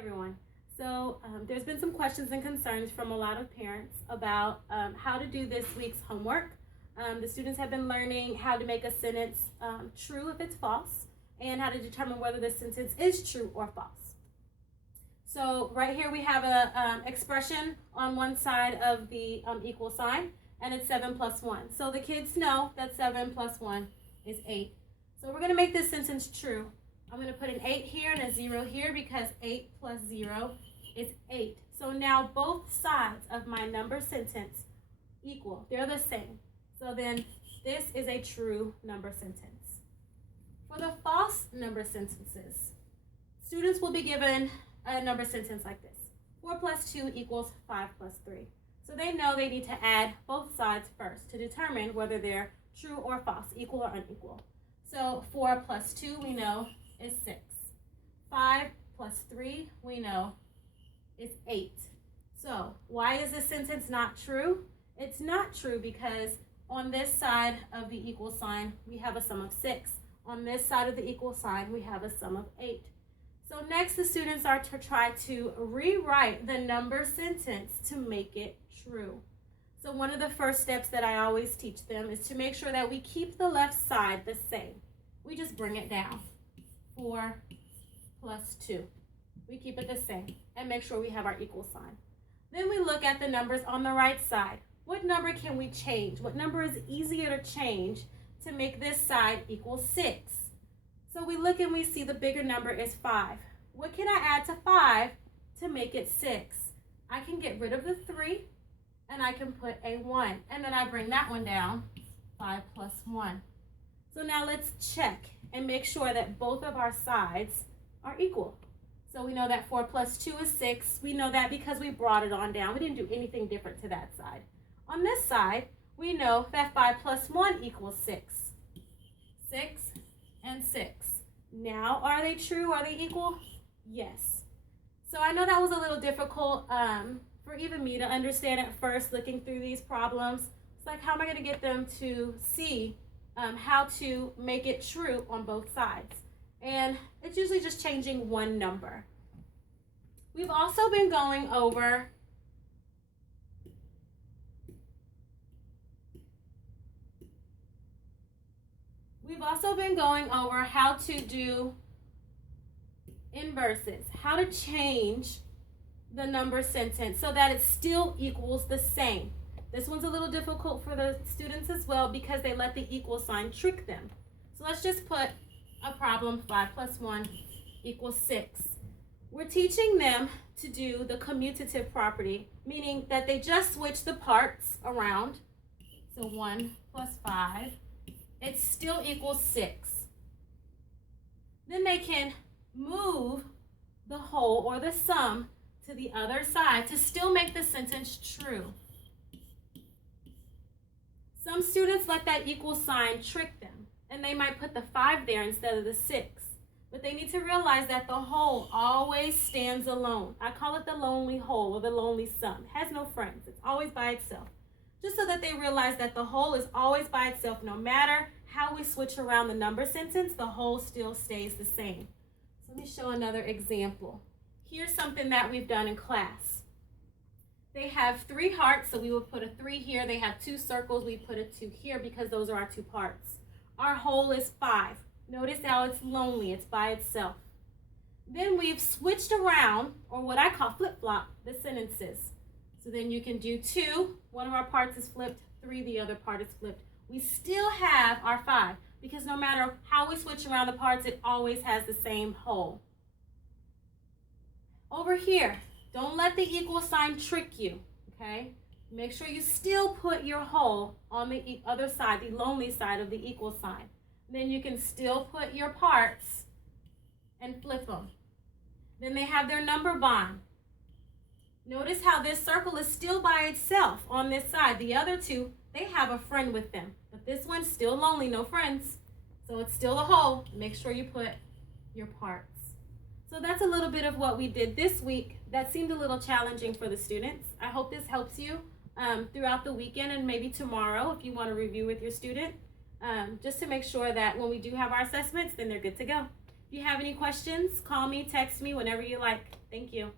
Everyone. There's been some questions and concerns from a lot of parents about how to do this week's homework. The students have been learning how to make a sentence true if it's false, and how to determine whether the sentence is true or false. So right here we have a expression on one side of the equal sign, and it's 7 plus 1. So the kids know that 7 plus 1 is 8. So we're going to make this sentence true. I'm going to put an 8 here and a 0 here because 8 plus 0 is 8. So now both sides of my number sentence equal. They're the same. So then this is a true number sentence. For the false number sentences, students will be given a number sentence like this. 4 plus 2 equals 5 plus 3. So they know they need to add both sides first to determine whether they're true or false, equal or unequal. So 4 plus 2 we know is 6. 5 plus 3 we know is 8. So why is this sentence not true? It's not true because on this side of the equal sign we have a sum of 6. On this side of the equal sign we have a sum of 8. So next the students are to try to rewrite the number sentence to make it true. So one of the first steps that I always teach them is to make sure that we keep the left side the same. We just bring it down. 4 plus 2. We keep it the same and make sure we have our equal sign. Then we look at the numbers on the right side. What number can we change? What number is easier to change to make this side equal 6? So we look and we see the bigger number is 5. What can I add to 5 to make it 6? I can get rid of the 3 and I can put a 1. And then I bring that one down, 5 plus 1. So now let's check and make sure that both of our sides are equal. So we know that 4 plus 2 is 6. We know that because we brought it on down. We didn't do anything different to that side. On this side, we know that 5 plus 1 equals 6. 6 and 6. Now, are they true? Are they equal? Yes. So I know that was a little difficult for even me to understand at first looking through these problems. It's like, how am I going to get them to see how to make it true on both sides? And it's usually just changing one number. We've also been going over how to do inverses, how to change the number sentence so that it still equals the same. This one's a little difficult for the students as well because they let the equal sign trick them. So let's just put a problem, 5 plus 1 equals 6. We're teaching them to do the commutative property, meaning that they just switch the parts around. So 1 plus 5, it still equals 6. Then they can move the whole or the sum to the other side to still make the sentence true. Some students let that equal sign trick them, and they might put the 5 there instead of the 6. But they need to realize that the whole always stands alone. I call it the lonely whole or the lonely sum. It has no friends. It's always by itself. Just so that they realize that the whole is always by itself. No matter how we switch around the number sentence, the whole still stays the same. So let me show another example. Here's something that we've done in class. They have 3 hearts, so we would put a 3 here. They have 2 circles, we put a 2 here because those are our 2 parts. Our whole is 5. Notice how it's lonely, it's by itself. Then we've switched around, or what I call flip-flop, the sentences. So then you can do 2, one of our parts is flipped, 3, the other part is flipped. We still have our 5 because no matter how we switch around the parts, it always has the same whole. Over here, don't let the equal sign trick you, okay? Make sure you still put your whole on the other side, the lonely side of the equal sign. Then you can still put your parts and flip them. Then they have their number bond. Notice how this circle is still by itself on this side. The other 2, they have a friend with them. But this one's still lonely, no friends. So it's still a whole. Make sure you put your parts. So that's a little bit of what we did this week. That seemed a little challenging for the students. I hope this helps you throughout the weekend and maybe tomorrow if you want to review with your student, just to make sure that when we do have our assessments, then they're good to go. If you have any questions, call me, text me, whenever you like. Thank you.